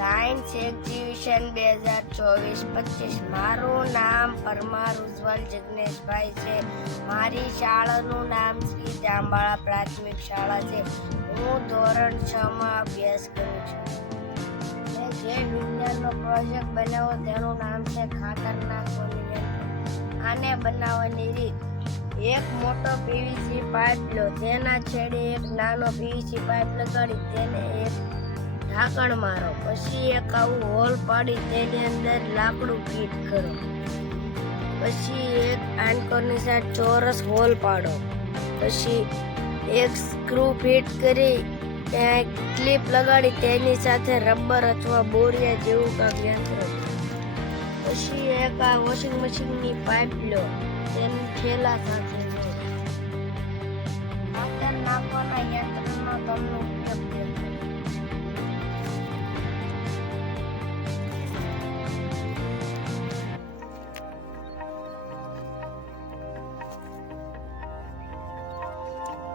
Science exhibition 2024-25 મારું નામ પરમાર ઉજ્જવલ જિગ્નેશભાઈ છે. મારી શાળાનું નામ શ્રી જાંબાળા પ્રાથમિક શાળા છે. હું ધોરણ 6માં અભ્યાસ કરું છું. મેં જે વિજ્ઞાનનો પ્રોજેક્ટ બનાવ્યો તેનું નામ છે ખાતરના કોન્યુએન્ટ. આને બનાવવાની રીત: એક મોટો પીવીસી પાઇપ લો, તેના છેડે એક નાનો પીવીસી પાઇપ લગાડી તેને એક ઢાંકણ મારો. પછી એક આવું હોલ પાડી તેની અંદર લાકડું ફિટ કરો. પછી એક આંકોની સાથે ચોરસ હોલ પાડો. પછી એક સ્ક્રૂ ફિટ કરી ત્યાં ક્લિપ લગાડી તેની સાથે રબર અથવા બોરિયા જેવું કાંઈક યંત્ર. પછી એક આ વોશિંગ મશીનની પાઇપ લો, તેની થેલા સાથે ખાતર નાખવાના યંત્રનો તમને ઉપયોગ કરો.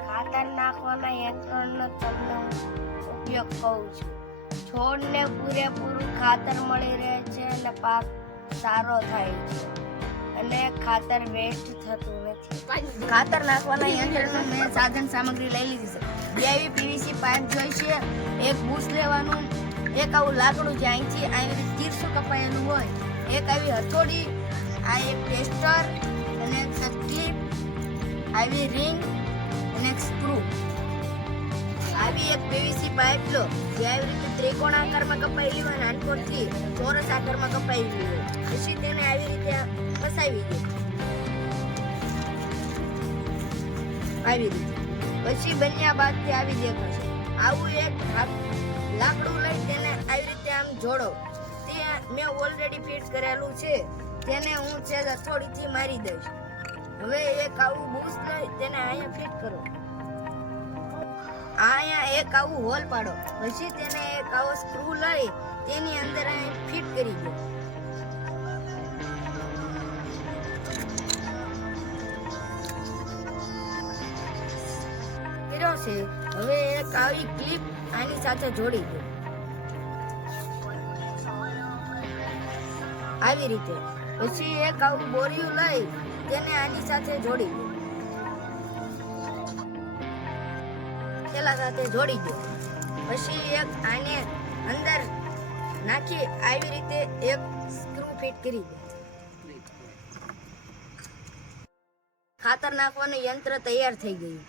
ખાતર નાખવાના યંત્રનો તમને ઉપયોગ કહું છું. છોડને પૂરેપૂરું ખાતર મળી રહે છે અને પાક સારો થાય છે અને ખાતર વેસ્ટ થતું નથી. ખાતર નાખવાના યંત્રનું મેં સાધન સામગ્રી લઈ લીધી છે. બે આવી પીવીસી પાઇપ જોઈ છે, એક બુશ લેવાનું, એક આવું લાકડું જે અહીંથી આવી રીતે તીરસું કપાયેલું હોય, એક આવી હથોડી, આ એક ટેસ્ટર અને એક ક્લિપ, આવી રિંગ અને એક સ્ક્રૂ. આવી એક પીવીસી પાઇપ લો જે આવી રીતે ત્રિકોણ આકારમાં કપાયેલી હોય અને આનકોરથી ચોરસ આકારમાં કપાયેલી હોય. પછી તેને આવી રીતે ફસાવી દો, આવી રીતે. પછી બન્યા બાદથી આવી દેખાશે. આવું એક લાકડું લઈ તેને આવી રીતે આમ જોડો. તે મેં ઓલરેડી ફિટ કરેલું છે, તેને હું છે હથોડીથી મારી દઈશ. હવે એક આવું બુશ લઈ તેને અહીંયા ફિટ કરો. અહીંયા એક આવું હોલ પાડો. પછી તેને એક આવો સ્ક્રૂ લઈ તેની અંદર અહીં ફિટ કરી દો. છે. હવે એક આવી ક્લિપ આની સાથે જોડી દો, આવી રીતે. પછી એક આવું બોરિયું લઈ તેને આની સાથે જોડી દો, થેલા સાથે જોડી દો. પછી એક આને અંદર નાખી આવી રીતે એક સ્ક્રૂ ફિટ કરી દો. ખાતર નાખવાનું યંત્ર તૈયાર થઈ ગયું.